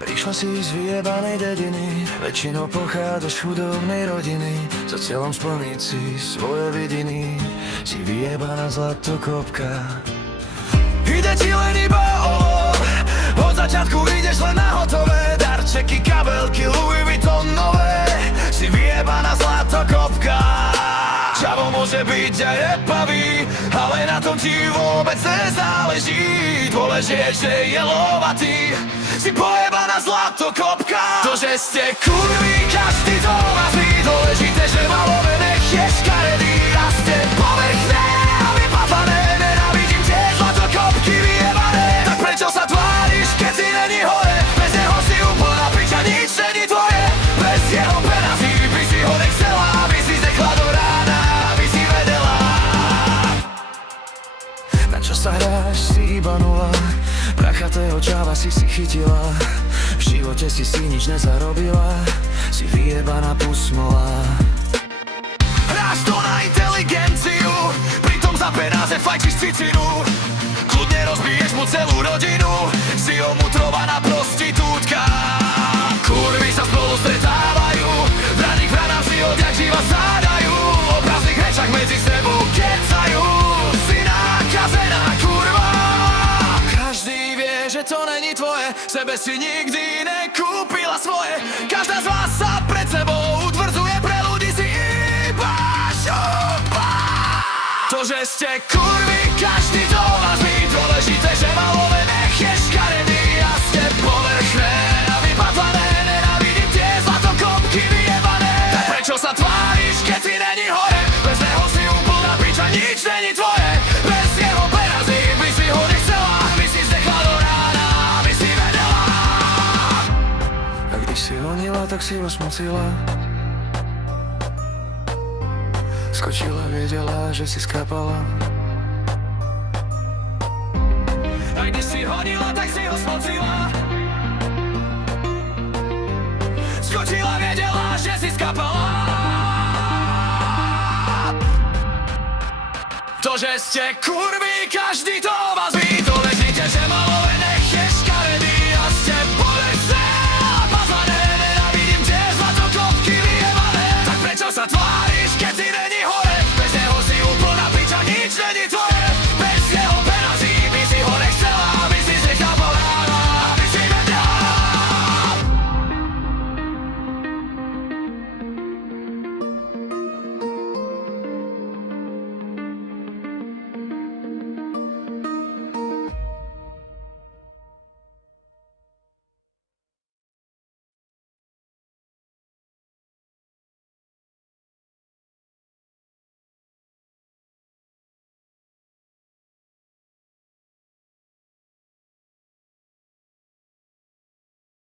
Prišla si z vyjebanej dediny, väčšinou pochádzaš z chudobnej rodiny. Za cieľom splniť si svoje vidiny, si vyjebaná zlatokopka. Ide ti len iba o lov, od začiatku ideš len na hotové. Darčeky, kabelky, Louis Vuitton nové, si vyjebaná zlatokopka. Čavo môže byť aj repavý, ale na tom ti vôbec nezáleží. Dôležité, že je lovatý, si pojebaná zlatokopka. To, že ste kurvy, každý to vás ví. Dôležité, že má lovené je škaredý a ste povrchné a vypapané. Nenávidím tie zlatokopky vyjebané. Tak prečo sa tváriš, keď si není hore? Bez neho si úplná piča, nič není tvoje. Bez jeho peňazí by si ho nechcela, aby si zdechla do rána, aby si vedela. Na čo sa hráš, si iba nula, prachatého čáva si chytila. V živote si nič nezarobila, si vyjebaná pusmola. Hráš to na inteligenciu, pritom za penáze fajčíš cicinu. Kľudne rozbiješ mu celú rodinu, si omutrovaná prostitútka. Kurvy sa spolu stretávajú, vraní k vranám si odjak živa sádajú. O prázdnych rečách medzi sebou kecajú, si nákazená kurva. Každý vie, že to není tvoje, sebe si nikdy nekúpila svoje. Každá z vás sa pred sebou utvrdzuje, pre ľudí si iba šupa. To, že ste kurvy, každý to vás ví. Dôležité, že má lovené je škaredý a ste povrchné a vypadlané. Nenávidím tie zlatokopky vyjebané. Tak prečo sa tváriš, keď si není hore? Bez neho si úplná piča, nič není tvoje. Bez jeho peňazí by si ho nechcela, aby si zdechla do rána, aby si vedela. A když si honila, tak si osmocila. Skočila, věděla, že si skápala. A když si hodila, tak si ho smocila. Skočila, věděla, že si skápala. To, že ste kurvy, každý to vás ví.